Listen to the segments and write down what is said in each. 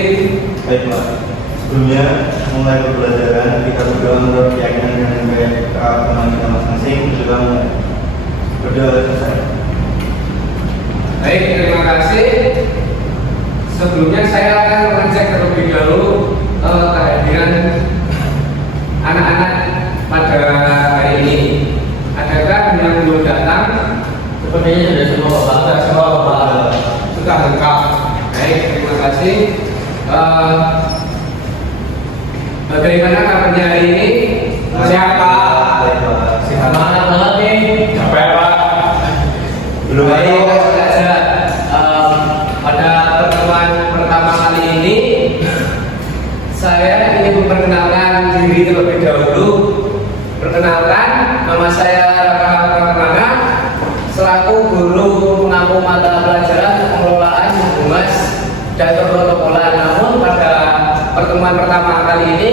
mungkin. Baik Pak, sebelumnya mulai pembelajaran kita berdoa menurut keyakinan dan keagamaan kita masing-masing. Berdoa selesai. Baik, terima kasih. Sebelumnya saya akan mengecek terlebih dahulu kehadiran anak-anak pada hari ini. Adakah yang belum datang? Sepertinya sudah semua Bapak. Semua Bapak sudah lengkap. Baik, terima kasih. Bagaimana kabarnya hari ini? Siapa? Semangat banget nih. Capek Pak. Belum Baik, ada. saja. Pada pertemuan pertama kali ini, saya ingin memperkenalkan diri terlebih dahulu. Perkenalkan, nama saya Raka Pramana, selaku guru pengampu mata pelajaran pengelolaan humas dan perprotokolan. Namun pada pertemuan pertama kali ini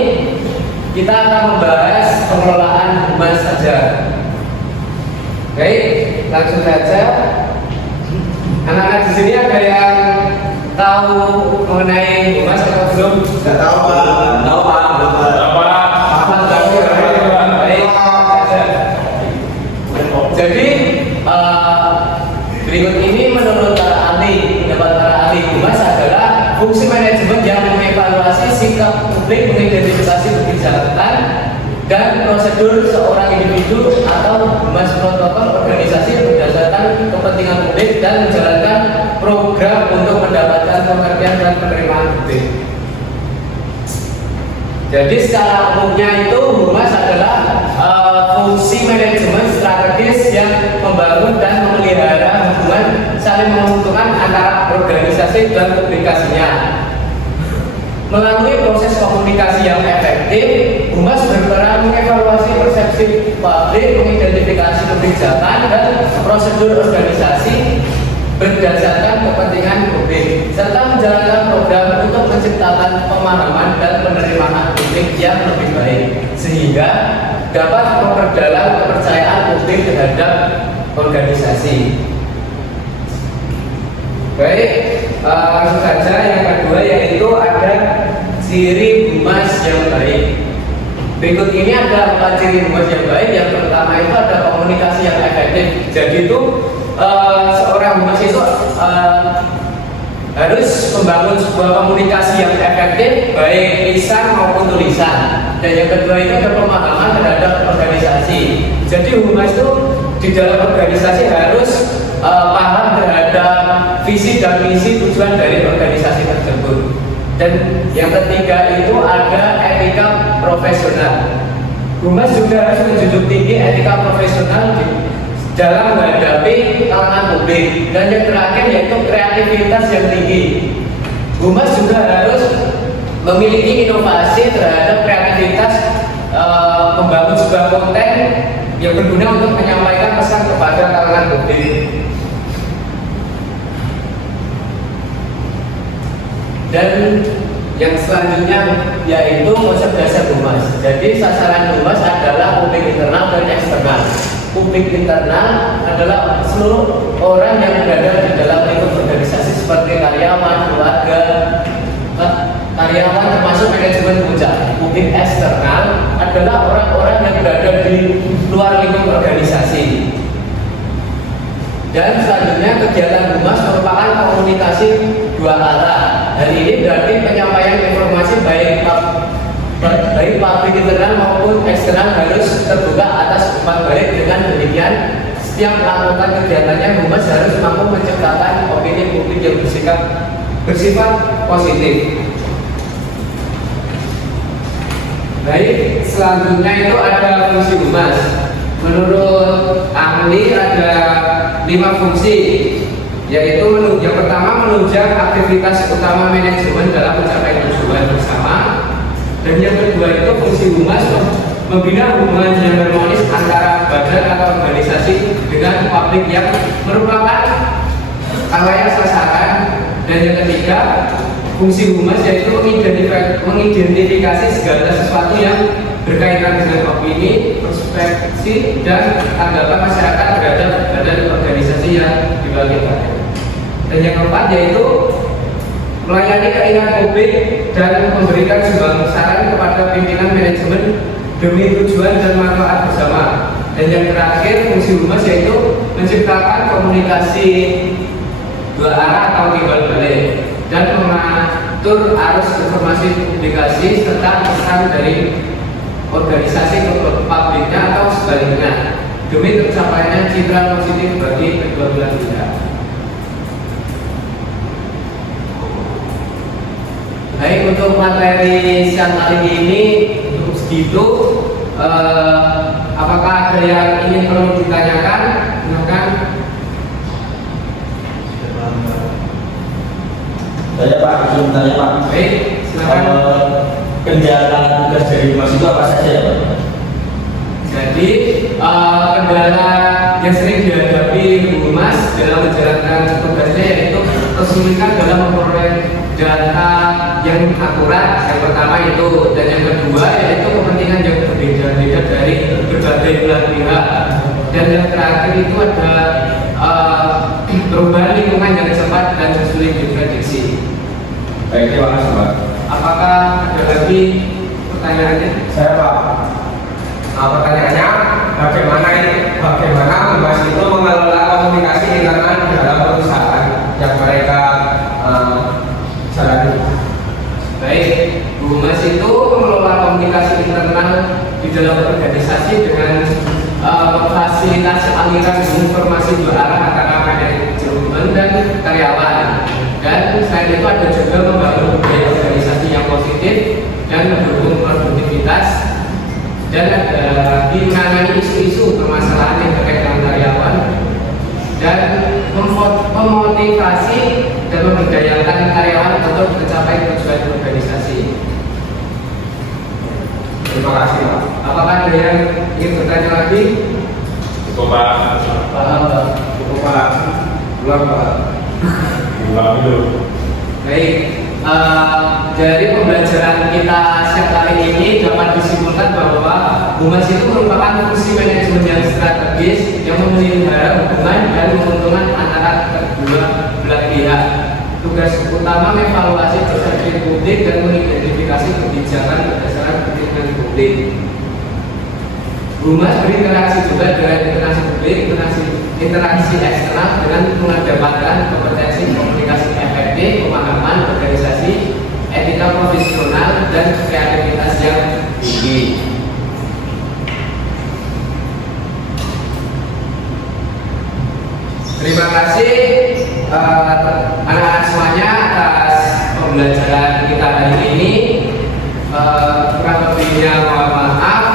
kita akan membahas pengelolaan humas saja. Baik, langsung saja. Anak-anak di sini ada yang tahu mengenai humas atau belum? Tidak tahu Pak. Tahu Pak? Baik, saja. Jadi berikut ini menurut para ahli, pendapat para ahli humas adalah fungsi manajemen yang mengevaluasi sikap publik, mengidentifikasi kebijakan dan prosedur seorang individu atau humas protokol organisasi berdasarkan kepentingan publik dan menjalankan program untuk mendapatkan pengertian dan penerimaan publik. Jadi secara umumnya itu humas adalah fungsi manajemen strategis yang membangun dan memelihara hubungan saling menguntungkan antara organisasi dan publikasinya. Melalui proses komunikasi yang efektif, humas berperan mengevaluasi persepsi publik, mengidentifikasi kebijakan dan prosedur organisasi berdasarkan kepentingan publik, serta menjalankan program untuk menciptakan pemahaman dan penerimaan publik yang lebih baik, sehingga dapat memperdalam kepercayaan publik terhadap organisasi. Baik, langsung saja yang kedua yaitu ada ciri humas yang baik. Berikut ini ada 4 ciri humas yang baik. Yang pertama itu ada komunikasi yang efektif. Jadi itu seorang humas itu harus membangun sebuah komunikasi yang efektif, baik lisan maupun tulisan. Dan yang kedua itu ada pemahaman terhadap organisasi. Jadi humas itu di dalam organisasi harus paham terhadap visi dan misi tujuan dari organisasi tersebut. Dan yang ketiga itu ada etika profesional. Humas juga harus menjunjung tinggi etika profesional dalam menghadapi kalangan publik. Dan yang terakhir yaitu kreativitas yang tinggi. Humas juga harus memiliki inovasi terhadap kreativitas, membangun sebuah konten yang berguna untuk menyampaikan pesan kepada kalangan publik. Dan yang selanjutnya yaitu konsep dasar humas. Jadi sasaran humas adalah publik internal dan eksternal. Publik internal adalah seluruh orang yang berada di dalam lingkup organisasi seperti karyawan, keluarga, karyawan termasuk manajemen puncak. Publik eksternal adalah orang-orang yang berada di luar lingkup organisasi. Dan selanjutnya kegiatan humas merupakan komunikasi dua arah. Hari ini berarti penyampaian informasi baik publik internal maupun eksternal harus terbuka atas umpan balik. Dengan demikian, setiap melakukan kegiatannya humas harus mampu menciptakan opini publik yang bersifat positif. Baik, selanjutnya itu ada fungsi humas. Menurut ahli ada 5 fungsi, yaitu yang pertama menunjang aktivitas utama manajemen dalam mencapai tujuan bersama, dan yang kedua itu fungsi humas membina hubungan yang harmonis antara badan atau organisasi dengan publik yang merupakan khalayak sasaran, dan yang ketiga fungsi humas yaitu mengidentifikasi segala sesuatu yang berkaitan dengan opini, perspektif, dan tanggapan masyarakat terhadap badan organisasi yang dibagi. Dan yang keempat yaitu melayani keinginan publik dan memberikan sumbangan saran kepada pimpinan manajemen demi tujuan dan manfaat bersama. Dan yang terakhir, fungsi humas yaitu menciptakan komunikasi dua arah atau timbal balik dan mengatur arus informasi publikasi serta pesan dari organisasi ke publiknya atau sebaliknya demi tercapainya citra positif bagi kedua belah pihak. Baik, untuk materi siang kali ini untuk segitu. Apakah ada yang ingin perlu ditanyakan? Silakan. Saya Pak, izin tanya Pak. Baik, silakan. Kendala tugas dari humas itu apa saja ya Pak? Jadi kendala yang sering dihadapi humas dalam menjalankan tugasnya yaitu kesulitan dalam memperoleh data yang akurat. Yang pertama itu, dan yang kedua yaitu kepentingan yang berbeda-beda dari berbagai belah pihak. Dan yang terakhir itu ada perubahan lingkungan yang cepat dan sulit diprediksi. Baik, terima kasih Pak. Apakah ada lagi pertanyaannya? Saya Pak, pertanyaannya bagaimana humas itu mengelola komunikasi internal dalam perusahaan yang mereka jalani? Baik, humas itu mengelola komunikasi internal di dalam organisasi dengan memfasilitasi aliran informasi dua arah antara manajemen dan karyawan. Dan selain itu ada juga membangun budaya organisasi yang positif dan mendukung produktivitas, dan ada lagi menangani isu-isu permasalahan yang terkait dengan karyawan dan memotivasi dan memberdayakan karyawan untuk mencapai tujuan organisasi. Terima kasih Pak. Apakah ada yang ingin bertanya lagi? Cukup Pak. Paham, Pak? Cukup Pak. Belum Pak. Ulang dulu. Baik, dari pembelajaran kita siang kali ini dapat disimpulkan bahwa humas itu merupakan fungsi manajemen yang strategis yang memelihara hubungan dan menguntungkan antara kedua belah pihak. Tugas utama mengevaluasi persepsi publik dan mengidentifikasi kebijakan berdasarkan kepentingan publik. Humas berinteraksi juga dengan interaksi publik, interaksi eksternal dengan mengedepankan kompetensi komunikasi efektif, pemahaman organisasi, etika profesional, dan kreativitas yang tinggi. Terima kasih anak-anak semuanya atas pembelajaran kita hari ini. Kurang lebihnya mohon maaf.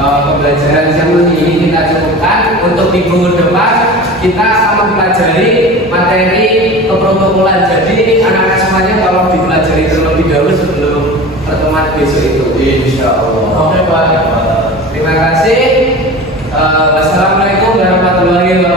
Pembelajaran siang ini kita cukupkan. Untuk minggu depan kita akan mempelajari materi keprotokolan. Jadi anak-anak semuanya kalau dipelajari terlebih dahulu sebelum pertemuan besok itu. Insya Allah. Oke Pak. Terima kasih. Wassalamualaikum warahmatullahi wabarakatuh.